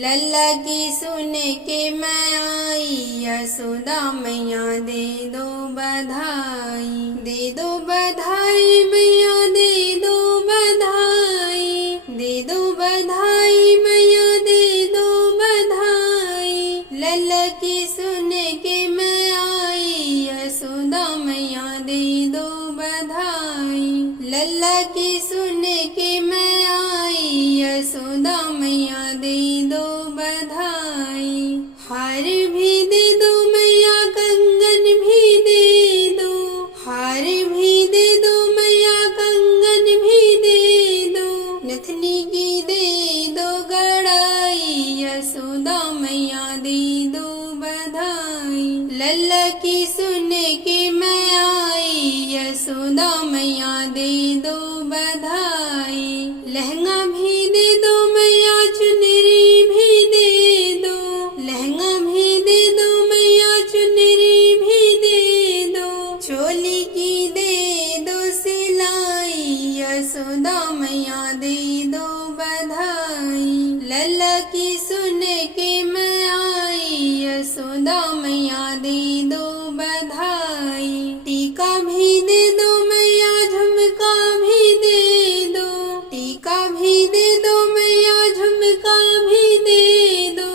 लल्ला की सुन के मैं आई, यशोदा मैया दे दो बधाई। दे दो बधाई मैया दे दो बधाई, दे दो बधाई मैया दे दो बधाई। लल्ला की सुन के मैं आई, यशोदा मैया दे दो बधाई। लल्ला की सुन के मैं आई, यशोदा मैया दे दो बधाई। हार भी दे दो मैया कंगन भी दे दो, हार भी दे दो मैया कंगन भी दे दो। नथनी की दे दो गड़ाई, यशोदा मैया दे दो बधाई। लल्ला की सुन के मैं आई, यशोदा मैया दे दो बधाई। लहंगा भी दे दो मैया चुनरी भी दे दो, लहंगा भी दे दो मैया चुनरी भी दे दो। चोली की दे दो सिलाई, यशोदा मैया दे दो बधाई। लल्ला की सुन के मैं आई, यशोदा मैया दे दो बधाई। टीका भी दे दो मैया झुमका भी दे दो, टीका भी दे दो मैया झुमका भी दे दो।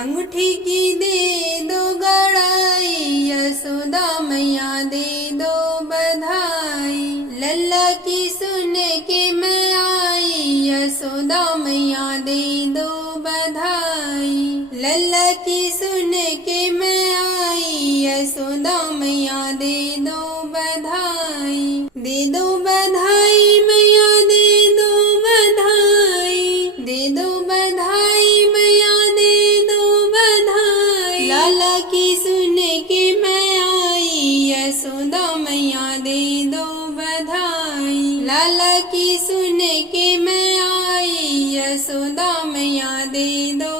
अंगूठी की दे दो गड़ाई, यशोदा मैया दे दो बधाई। लल्ला की सुन के मैं आई, यशोदा मैया दे दो बधाई। लल्ला की सुन के मैं आई, यशोदा मैया दे दो बधाई। दे दो बधाई मैया दे दो बधाई, दे दो बधाई मैया दे दो बधाई। लाला की सुन के मैं आई, यशोदा मैया दे दो बधाई। लाला की सुन के मैं आई, यशोदा मैया दे दो